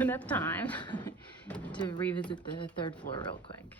enough time to revisit the third floor real quick.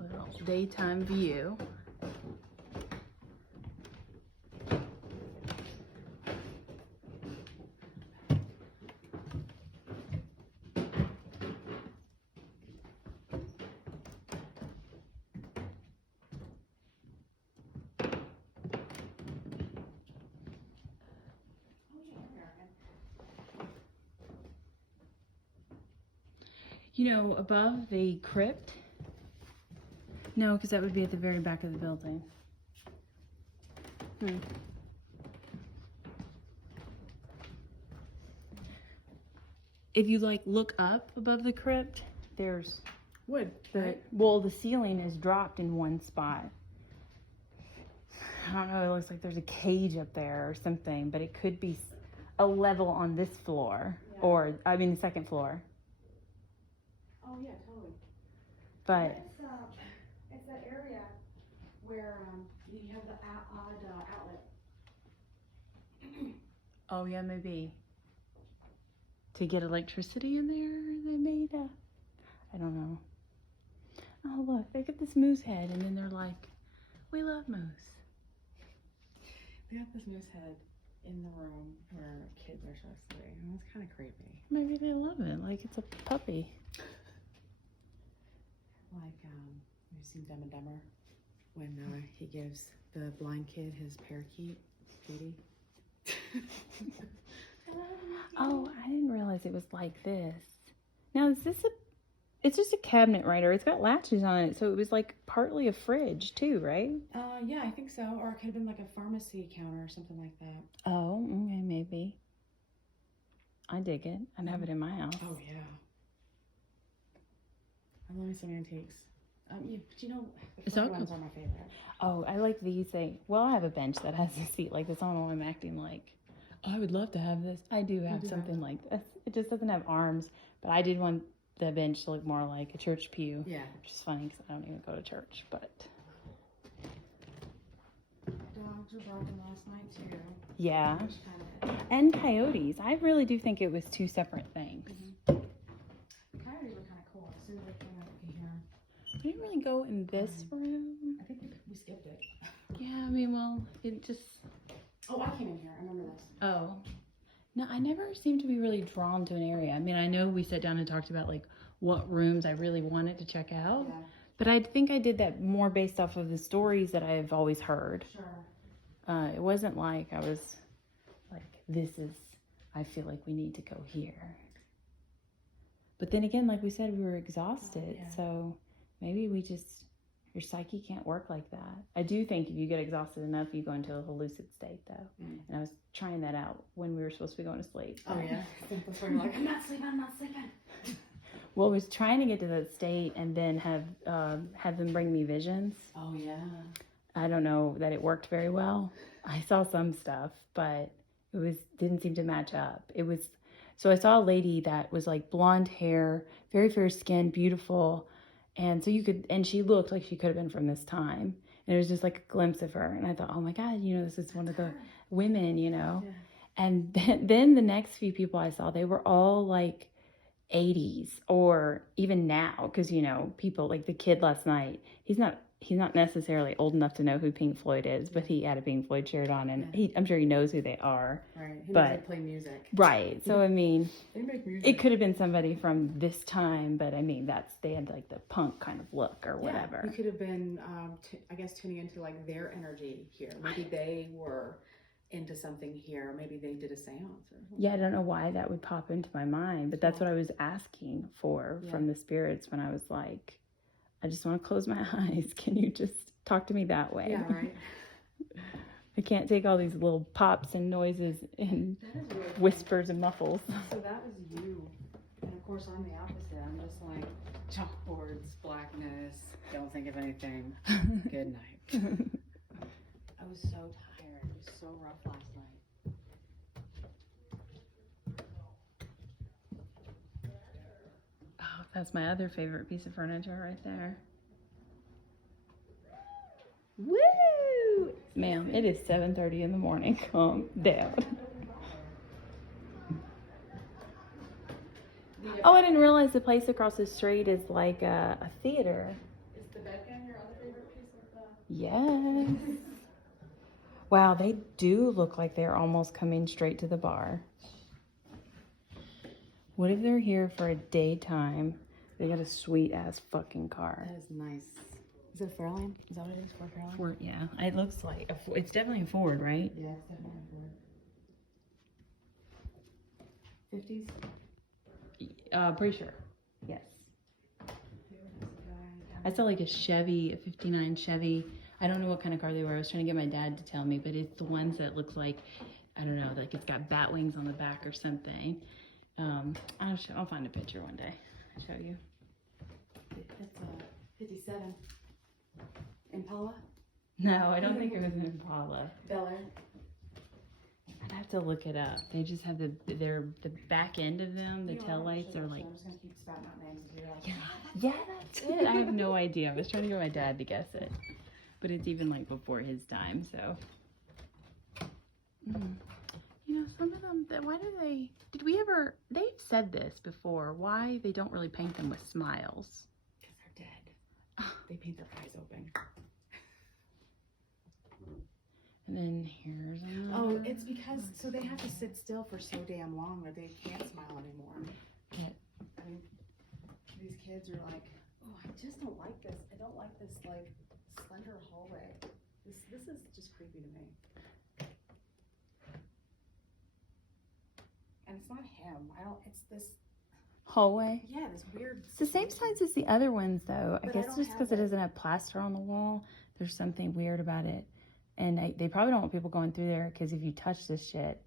Little daytime view. You know, above the crypt? No, because that would be at the very back of the building. If you like look up above the crypt, there's wood. Well, the ceiling is dropped in one spot. I don't know, it looks like there's a cage up there or something, but it could be a level on this floor, or I mean the second floor. Oh yeah, totally. But it's that area where you have the odd outlet. Oh yeah, maybe. To get electricity in there, they made a, I don't know. Oh look, they got this moose head, and then they're like, we love moose. They got this moose head in the room where kids are supposed to be, and it's kind of creepy. Maybe they love it, like it's a puppy. Like, you've seen Dumb and Dumber? When he gives the blind kid his parakeet, Katie. Oh, I didn't realize it was like this. Now, is this it's just a cabinet, right? Or it's got latches on it, so it was like partly a fridge too, right? Yeah, I think so. Or it could have been like a pharmacy counter or something like that. Oh, okay, maybe. I dig it. I'd have it in my house. Oh, yeah. I love me some antiques. Yeah, but you know, the front ones are my favorite. Oh, I like these. Well, I have a bench that has a seat like this. I don't know why I'm acting like, oh, I would love to have this. I do have something like this. It just doesn't have arms, but I did want the bench to look more like a church pew. Yeah. Which is funny because I don't even go to church, but. Dogs were barking last night too. Yeah. And coyotes. I really do think it was two separate things. The coyotes were kind of cool as soon as they came out in here. We didn't really go in this room. I think we skipped it. Yeah, I mean, well, it just. Oh, I came in here. I remember this. Oh. No, I never seemed to be really drawn to an area. I mean, I know we sat down and talked about like what rooms I really wanted to check out. Yeah. But I think I did that more based off of the stories that I've always heard. Sure. It wasn't like I was like, I feel like we need to go here. But then again, like we said, we were exhausted. Yeah. So maybe your psyche can't work like that. I do think if you get exhausted enough, you go into a lucid state though. And I was trying that out when we were supposed to be going to sleep. Oh yeah? That's where you're like, I'm not sleeping. Well, I was trying to get to that state and then have them bring me visions. Oh yeah. I don't know that it worked very well. I saw some stuff, but didn't seem to match up. So I saw a lady that was like blonde hair, very fair skin, beautiful. And so she looked like she could have been from this time. And it was just like a glimpse of her. And I thought, oh my God, this is one of the women, Yeah. And then the next few people I saw, they were all like 80s or even now. Cause people like the kid last night, he's not necessarily old enough to know who Pink Floyd is, but he had a Pink Floyd shirt on and I'm sure he knows who they are. Right. He knows they play music. Right. So, I mean, they make music. It could have been somebody from this time, but I mean, they had like the punk kind of look or whatever. You could have been, I guess, tuning into like their energy here. Maybe they were into something here. Maybe they did a seance or something. Yeah, I don't know why that would pop into my mind, but that's what I was asking for from the spirits when I was like, I just want to close my eyes. Can you just talk to me that way? Yeah, right. I can't take all these little pops and noises and whispers and muffles. So that was you. And of course, I'm the opposite. I'm just like chalkboards, blackness, don't think of anything. Good night. I was so tired. It was so rough last night. Oh, that's my other favorite piece of furniture right there. Woo! Ma'am, it is 7:30 in the morning. Calm down. Oh, I didn't realize the place across the street is like a theater. Is the bedpan your other favorite piece of the... Yes. Wow, they do look like they're almost coming straight to the bar. What if they're here for a daytime? They got a sweet ass fucking car. That is nice. Is it a Fairlane? Is that what it is for a Fairlane? Ford, yeah. It looks like it's definitely a Ford, right? Yeah, it's definitely a Ford. 50s? Pretty sure. Yes. I saw like a Chevy, a 59 Chevy. I don't know what kind of car they were. I was trying to get my dad to tell me, but it's the ones that looks like, I don't know, like it's got bat wings on the back or something. I'll find a picture one day. I'll show you. That's a 57. Impala? No, I don't think it was an Impala. Bel Air? I'd have to look it up. They just have the back end of them. The tail lights are like. I'm just gonna keep spouting out names if you're like, Yeah, that's it. I have no idea. I was trying to get my dad to guess it, but it's even like before his time. So, you know, some of them. Why do they? Did we ever? They've said this before. Why they don't really paint them with smiles? because they're dead. They paint their eyes open. And then here's another. Oh, it's because, so they have to sit still for so damn long that they can't smile anymore. Yeah. I mean, these kids are like, oh, I just don't like this. I don't like this, like, slender hallway. This is just creepy to me. And it's not him. It's this, Hallway. yeah, this weird. It's the same size as the other ones, though. I But I guess don't just have because it that. doesn't have plaster on the wall, there's something weird about it. And they probably don't want people going through there because if you touch this shit,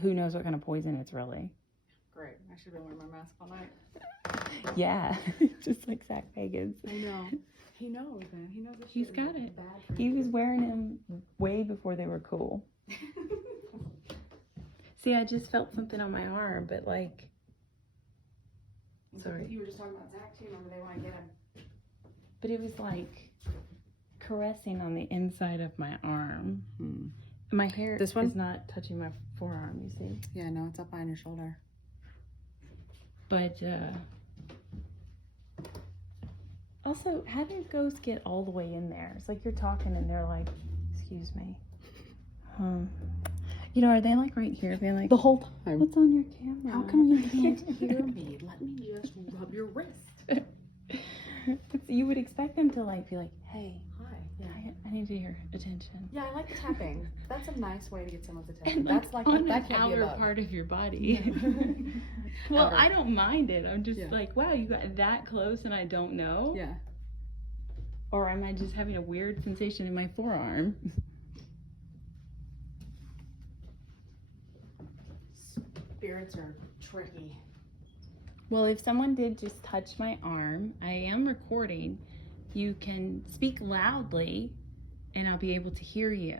who knows what kind of poison it's really. Great. I should have been wearing my mask all night. Yeah, just like Zach Bagans. I know. He knows, man. He knows this He's shit is got it. bad for He you. was wearing them way before they were cool. See, I just felt something on my arm, but like, sorry. You were just talking about Zach too. Remember they want to get him. But it was like caressing on the inside of my arm. My hair This one? is not touching my forearm, you see. Yeah, no, it's up behind your shoulder. But also, how do ghosts get all the way in there? It's like you're talking and they're like, excuse me. You know, are they like right here being like, The whole time. what's on your camera? How come you can't hear me? Let me just rub your wrist. You would expect them to like be like, hey, Hi. Yeah. I need your attention. Yeah, I like the tapping. That's a nice way to get someone's attention. And That's like on that an can't be a outer bug. part of your body. Well, Outer. I don't mind it. I'm just Yeah. like, wow, you got that close and I don't know. Yeah. Or am I just having a weird sensation in my forearm? Spirits are tricky. Well, if someone did just touch my arm, I am recording. You can speak loudly and I'll be able to hear you.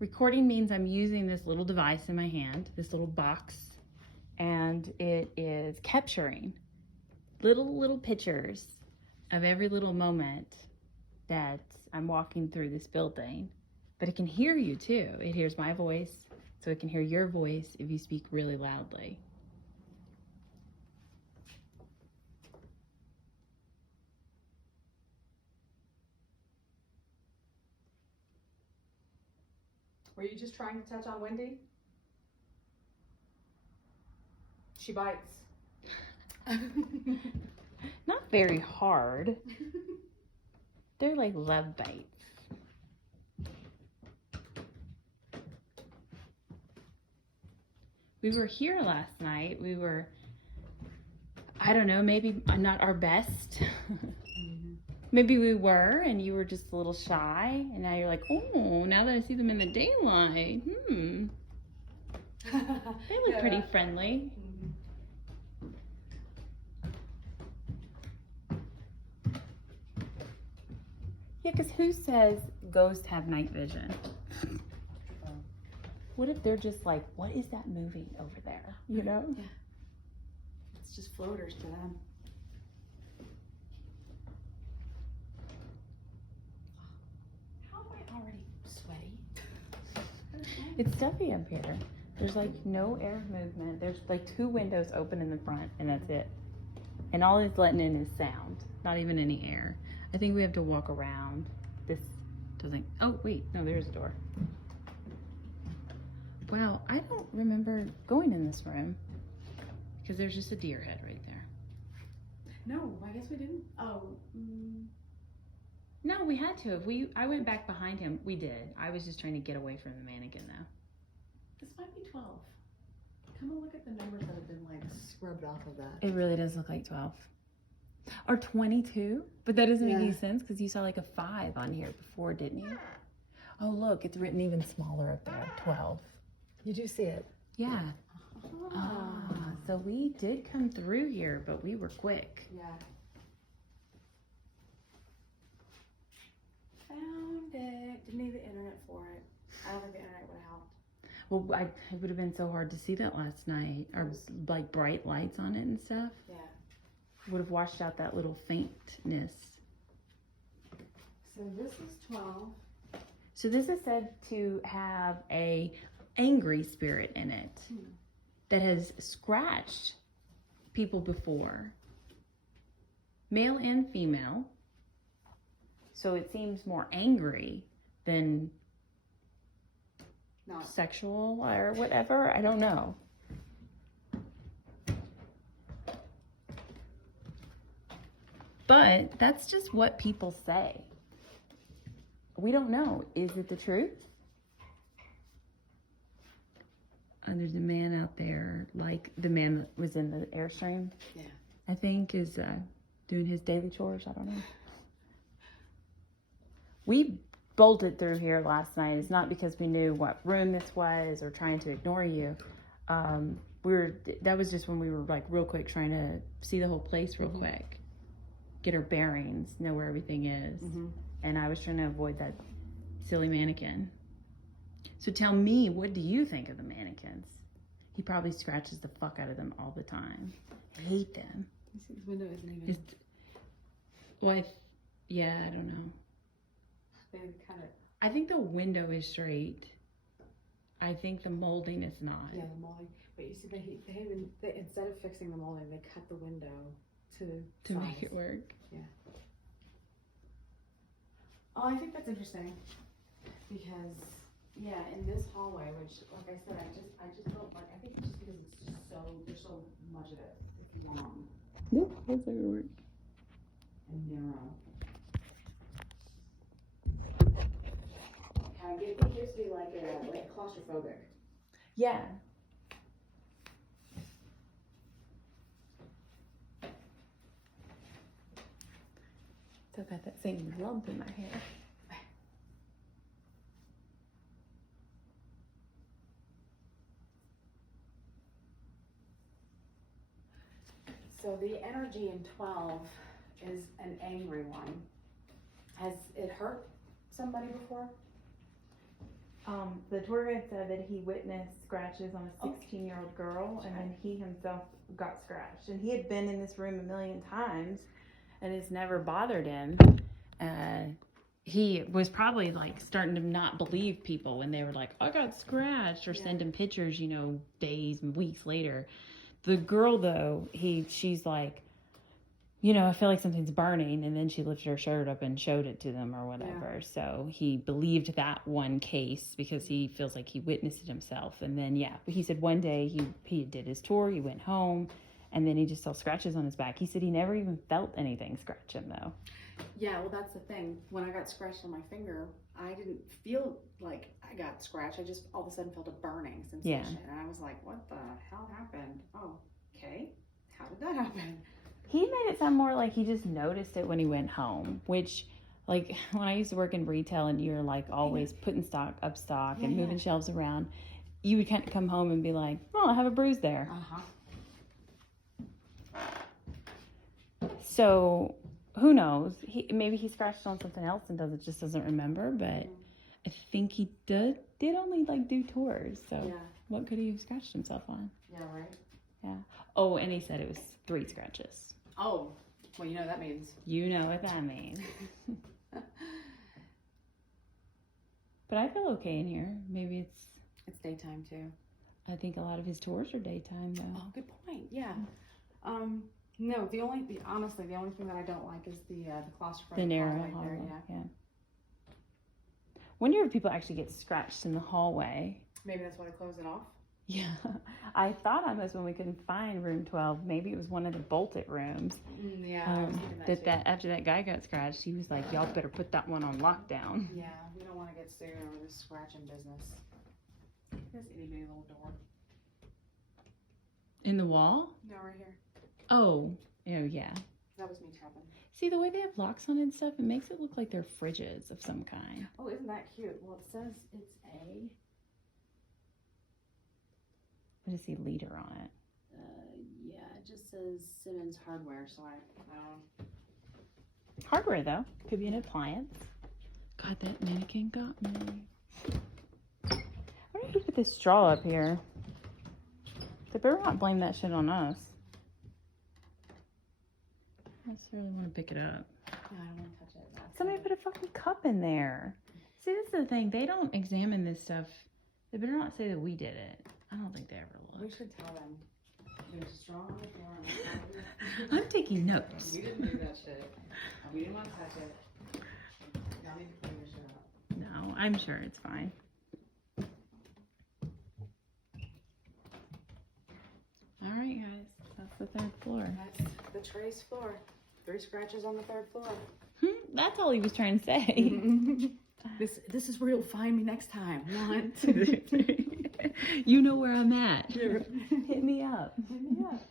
Recording means I'm using this little device in my hand, this little box, and it is capturing little pictures of every little moment that I'm walking through this building. But it can hear you too. It hears my voice, so it can hear your voice if you speak really loudly. Were you just trying to touch on Wendy? She bites. Not very hard. They're like love bites. We were here last night. We were, I don't know, maybe not our best. Maybe we were, and you were just a little shy, and now you're like, oh, now that I see them in the daylight, they look pretty friendly. Yeah, because who says ghosts have night vision? What if they're just like, what is that moving over there? You know? Yeah. It's just floaters to them. It's stuffy up here. There's like no air movement. There's like 2 windows open in the front, and that's it. And all it's letting in is sound, not even any air. I think we have to walk around. This doesn't. Oh wait, no, there's a door. Wow, I don't remember going in this room because there's just a deer head right there. No, I guess we didn't. Oh. No, we had to. I went back behind him. We did. I was just trying to get away from the mannequin though. This might be 12. Come and look at the numbers that have been like scrubbed off of that. It really does look like 12. Or 22, but that doesn't make any sense because you saw like a 5 on here before, didn't you? Oh, look, it's written even smaller up there, 12. You do see it? Yeah. So we did come through here, but we were quick. Yeah. Found it. Didn't need the internet for it. I don't think the internet would have helped. Well, it would have been so hard to see that last night. Or like bright lights on it and stuff. Yeah. Would have washed out that little faintness. So this is 12. So this is said to have a angry spirit in it that has scratched people before, male and female. So it seems more angry than sexual or whatever. I don't know. But that's just what people say. We don't know. Is it the truth? There's a man out there, like the man that was in the Airstream. Yeah. I think is doing his daily chores. I don't know. We bolted through here last night. It's not because we knew what room this was or trying to ignore you. That was just when we were like real quick trying to see the whole place real quick, get our bearings, know where everything is. And I was trying to avoid that silly mannequin. So tell me, what do you think of the mannequins? He probably scratches the fuck out of them all the time. I hate them. You see, this window isn't even. Yeah, I don't know. They kind of. I think the window is straight. I think the molding is not. Yeah, the molding. But you see, they instead of fixing the molding, they cut the window to size. Make it work. Yeah. Oh, I think that's interesting because in this hallway, which, like I said, I just don't like. I think it's just because it's just there's so much of it. It's long. Nope, that's not gonna work. And narrow. It gives me like claustrophobic. Yeah. So I've got that same lump in my hair. So the energy in 12 is an angry one. Has it hurt somebody before? The tour guide said that he witnessed scratches on a 16-year-old girl, and then he himself got scratched. And he had been in this room a million times, and it's never bothered him. He was probably like starting to not believe people when they were like, I got scratched, or send him pictures, days and weeks later. The girl, though, she's like, I feel like something's burning. And then she lifted her shirt up and showed it to them or whatever. Yeah. So he believed that one case because he feels like he witnessed it himself. And then, he said one day he did his tour, he went home, and then he just saw scratches on his back. He said he never even felt anything scratch him, though. Yeah, well, that's the thing. When I got scratched on my finger, I didn't feel like I got scratched. I just all of a sudden felt a burning sensation. Yeah. And I was like, what the hell happened? Oh, okay. How did that happen? He made it sound more like he just noticed it when he went home, which, like, when I used to work in retail and you're, like, always putting stock and moving shelves around, you would kind of come home and be like, oh, I have a bruise there. So, who knows? Maybe he scratched on something else and doesn't remember, but I think he did only, like, do tours, so what could he have scratched himself on? Yeah, right? Yeah. Oh, and he said it was 3 scratches. Oh, well, you know what that means. You know what that means. But I feel okay in here. Maybe it's... It's daytime too. I think a lot of his tours are daytime though. Oh, good point. Yeah. No, honestly, the only thing that I don't like is the claustrophobic The narrow hallway hallway. there. Yeah. Wonder if people actually get scratched in the hallway. Maybe that's why they closed it off. Yeah, I thought on this when we couldn't find room 12. Maybe it was one of the bolted rooms. Yeah, I was thinking that too. After that guy got scratched, he was like, "Y'all better put that one on lockdown." Yeah, we don't want to get sued over this scratching business. This itty bitty little door. In the wall? No, right here. Oh, yeah. That was me tapping. See the way they have locks on it and stuff? It makes it look like they're fridges of some kind. Oh, isn't that cute? Well, it says it's a. I just see leader on it. Yeah, it just says Simmons Hardware, so I Hardware though, could be an appliance. God, that mannequin got me. Why don't you put this straw up here? They better not blame that shit on us. I just really want to pick it up. No, I don't want to touch it. Somebody put a fucking cup in there. See, this is the thing. They don't examine this stuff. They better not say that we did it. I don't think they ever We look. should tell them. There's a straw on the floor. I'm taking notes. We didn't do that shit. We didn't want to touch it. Y'all need to clean your shit up. No, I'm sure it's fine. All right, guys. That's the third floor. That's the Trace floor. 3 scratches on the 3rd floor. That's all he was trying to say. This is where you'll find me next time. 1, 2, 3. You know where I'm at. Hit Hit me up. me up.